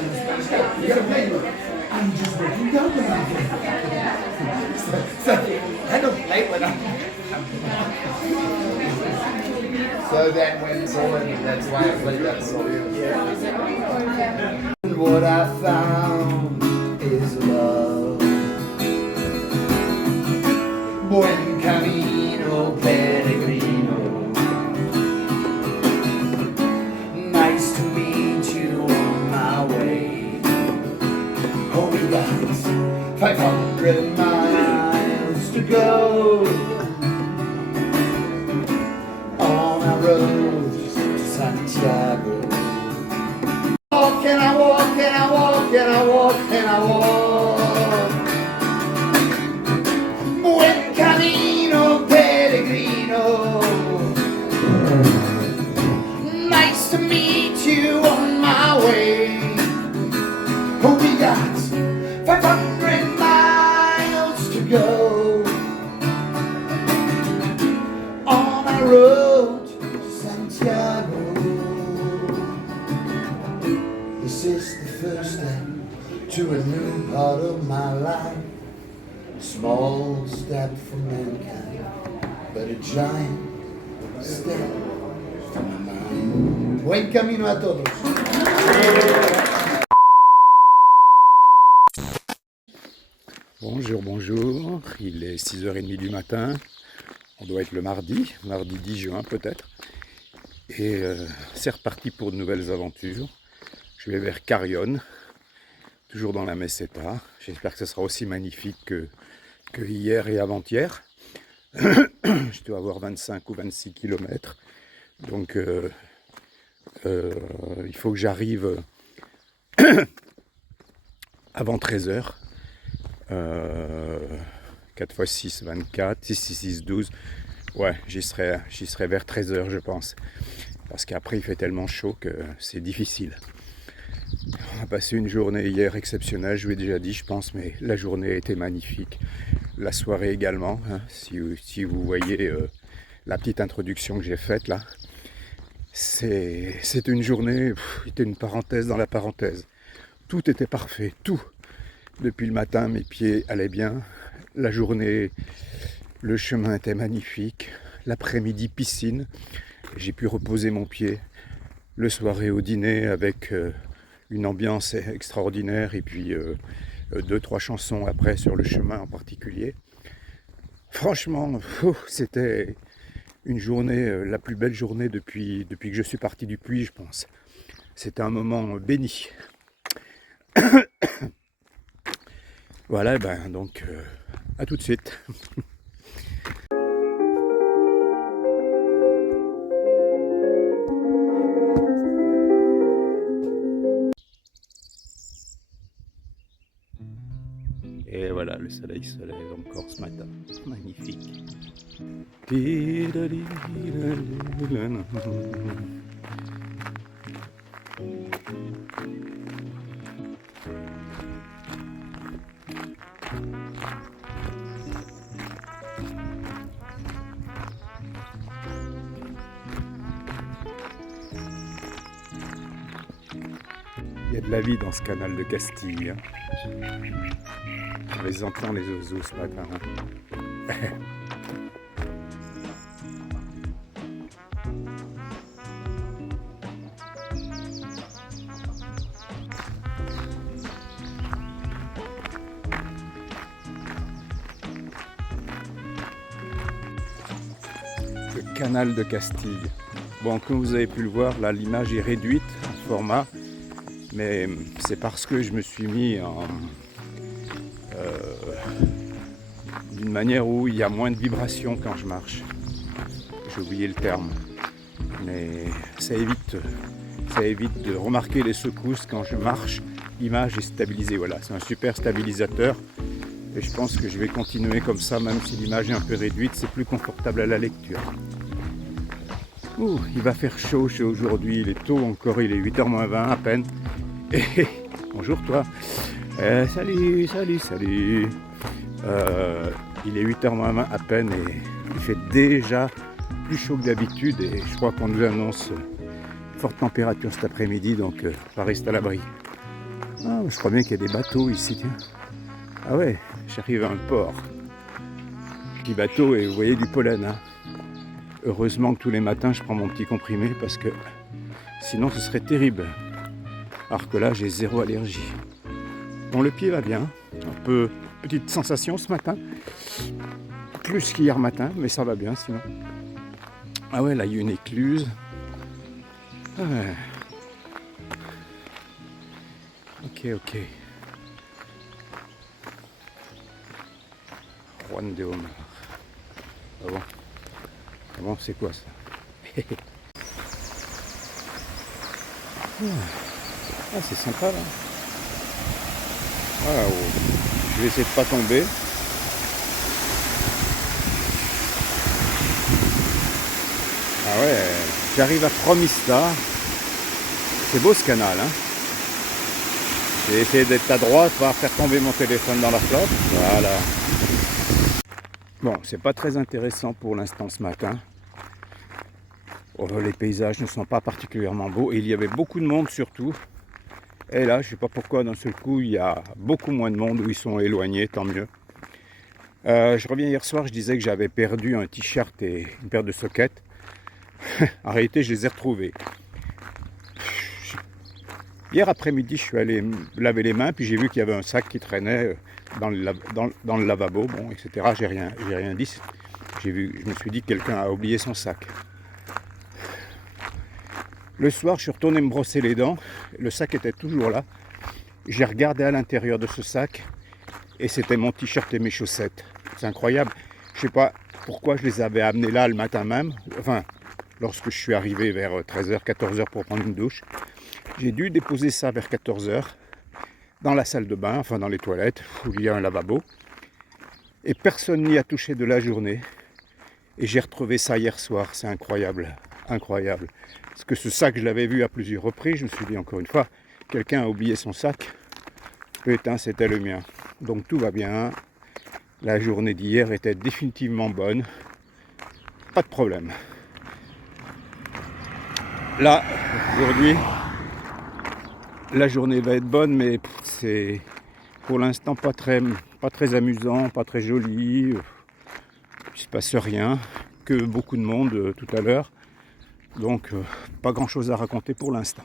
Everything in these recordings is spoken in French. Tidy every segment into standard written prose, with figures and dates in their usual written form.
You gotta play. I'm just working down there. So I don't play when I'm. So then when it's all in, that's why I played that song. Yeah. What I found is love. Buen camino, peregrino. Nice to meet you on my way. Oh, we got 500 miles to go on our road to Santiago. Walk and I walk and I walk and I walk and I walk. Buen camino, peregrino. Nice to meet you on my way. Oh, we got 500 miles to go on our road to Santiago. This is the first step to a new part of my life. A small step for mankind, but a giant step for my mind. Buen camino a todos. Bonjour, bonjour, il est 6h30 du matin, on doit être le mardi 10 juin peut-être, et c'est reparti pour de nouvelles aventures. Je vais vers Carrión, toujours dans la Meseta. J'espère que ce sera aussi magnifique que hier et avant-hier. Je dois avoir 25 ou 26 km, donc il faut que j'arrive avant 13h. 4 x 6, 24, 6 x 6, 12. Ouais, j'y serai vers 13h je pense. Parce qu'après il fait tellement chaud que c'est difficile. On a passé une journée hier exceptionnelle, je vous l'ai déjà dit je pense, mais la journée était magnifique. La soirée également, hein, si vous voyez la petite introduction que j'ai faite là. C'est une journée, c'était une parenthèse dans la parenthèse. Tout était parfait, tout. Depuis le matin, mes pieds allaient bien. La journée, le chemin était magnifique. L'après-midi, piscine. J'ai pu reposer mon pied. Le soir et au dîner avec une ambiance extraordinaire. Et puis 2-3 chansons après sur le chemin en particulier. Franchement, c'était une journée, la plus belle journée depuis que je suis parti du Puy, je pense. C'était un moment béni. Voilà, donc à tout de suite. Et voilà, le soleil se lève encore ce matin. Magnifique. Il y a de la vie dans ce canal de Castille. On les entend les oiseaux ce matin. Le canal de Castille. Bon, comme vous avez pu le voir, là l'image est réduite en format. Mais c'est parce que je me suis mis d'une manière où il y a moins de vibrations quand je marche. J'ai oublié le terme. Mais ça évite de remarquer les secousses quand je marche. L'image est stabilisée. Voilà, c'est un super stabilisateur. Et je pense que je vais continuer comme ça, même si l'image est un peu réduite. C'est plus confortable à la lecture. Ouh, il va faire chaud aujourd'hui. Il est tôt encore, il est 8h moins 20 à peine. Et bonjour toi. Salut. Il est 8h moins 20 à peine et il fait déjà plus chaud que d'habitude et je crois qu'on nous annonce forte température cet après-midi, donc on va rester à l'abri. Ah, je crois bien qu'il y a des bateaux ici, tiens. Ah ouais, j'arrive à un port. Petit bateau et vous voyez du pollen. Hein. Heureusement que tous les matins je prends mon petit comprimé parce que sinon ce serait terrible. Alors que là j'ai zéro allergie. Bon, le pied va bien. Un peu petite sensation ce matin. Plus qu'hier matin, mais ça va bien sinon. Ah ouais, là il y a une écluse. Ah ouais. Ok. Juan de Omar. Ah bon? Ah bon, c'est quoi ça? Ah, c'est sympa là. Ah, oh. Je vais essayer de pas tomber. Ah ouais, j'arrive à Fromista. C'est beau ce canal, hein. J'ai essayé d'être à droite, pas faire tomber mon téléphone dans la flotte. Voilà. Bon, c'est pas très intéressant pour l'instant ce matin. Oh, les paysages ne sont pas particulièrement beaux et il y avait beaucoup de monde surtout. Et là, je sais pas pourquoi d'un seul coup, il y a beaucoup moins de monde où ils sont éloignés, tant mieux. Je reviens hier soir, je disais que j'avais perdu un t-shirt et une paire de sockets. En réalité, je les ai retrouvés. Hier après-midi, je suis allé me laver les mains, puis j'ai vu qu'il y avait un sac qui traînait dans le lavabo, bon, etc. J'ai rien dit. Je me suis dit que quelqu'un a oublié son sac. Le soir, je suis retourné me brosser les dents. Le sac était toujours là. J'ai regardé à l'intérieur de ce sac et c'était mon t-shirt et mes chaussettes. C'est incroyable. Je sais pas pourquoi je les avais amenés là le matin même. Enfin, lorsque je suis arrivé vers 13h, 14h pour prendre une douche. J'ai dû déposer ça vers 14h dans la salle de bain, enfin dans les toilettes, où il y a un lavabo. Et personne n'y a touché de la journée. Et j'ai retrouvé ça hier soir. C'est incroyable. Incroyable. Parce que ce sac, je l'avais vu à plusieurs reprises. Je me suis dit encore une fois, quelqu'un a oublié son sac. Putain, c'était le mien. Donc tout va bien. La journée d'hier était définitivement bonne. Pas de problème. Là, aujourd'hui, la journée va être bonne, mais c'est pour l'instant pas très amusant, pas très joli. Il ne se passe rien, que beaucoup de monde tout à l'heure. Donc pas grand chose à raconter pour l'instant.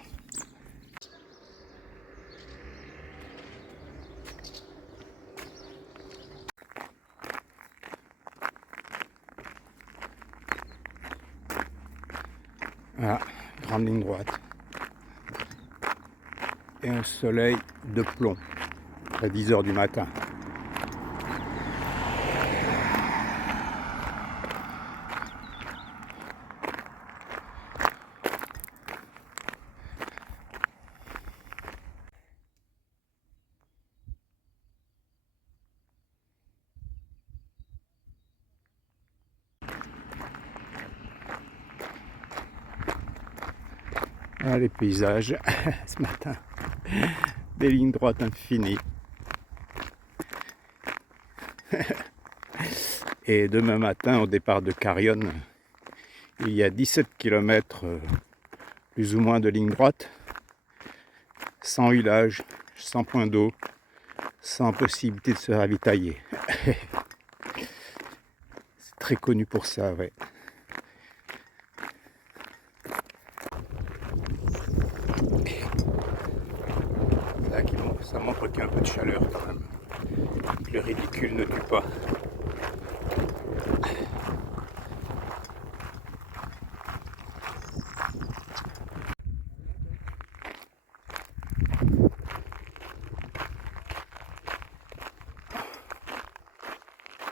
Voilà, grande ligne droite. Et un soleil de plomb à 10h du matin. Voilà les paysages ce matin. Des lignes droites infinies. Et demain matin, au départ de Carrión, il y a 17 km plus ou moins de ligne droite, sans village, sans point d'eau, sans possibilité de se ravitailler. C'est très connu pour ça, ouais. Là, ça montre qu'il y a un peu de chaleur quand même. Le ridicule ne tue pas.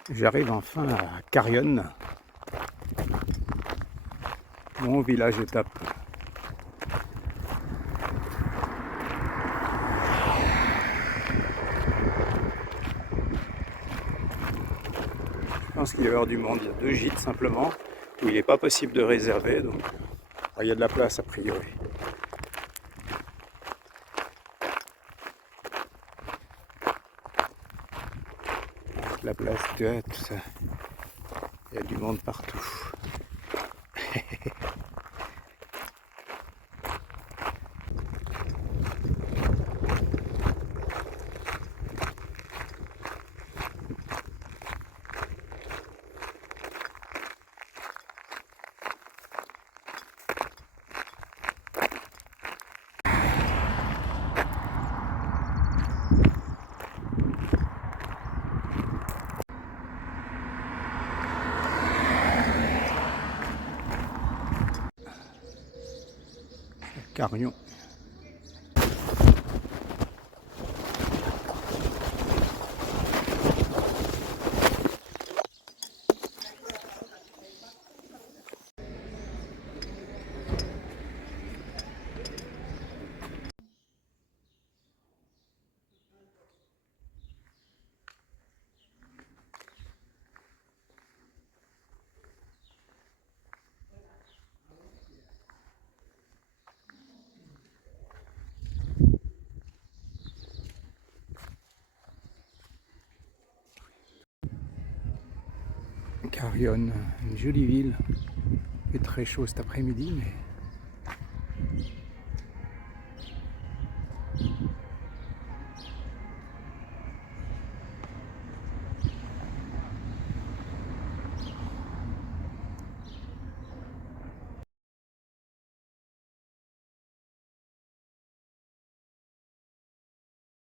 J'arrive enfin à Carrión, mon village étape. Je pense qu'il va y avoir du monde. Il y a 2 gîtes simplement où il n'est pas possible de réserver, donc il y a de la place a priori. La place de tout ça. Il y a du monde partout. Carrion. Carrion, une jolie ville. Il fait très chaud cet après-midi, mais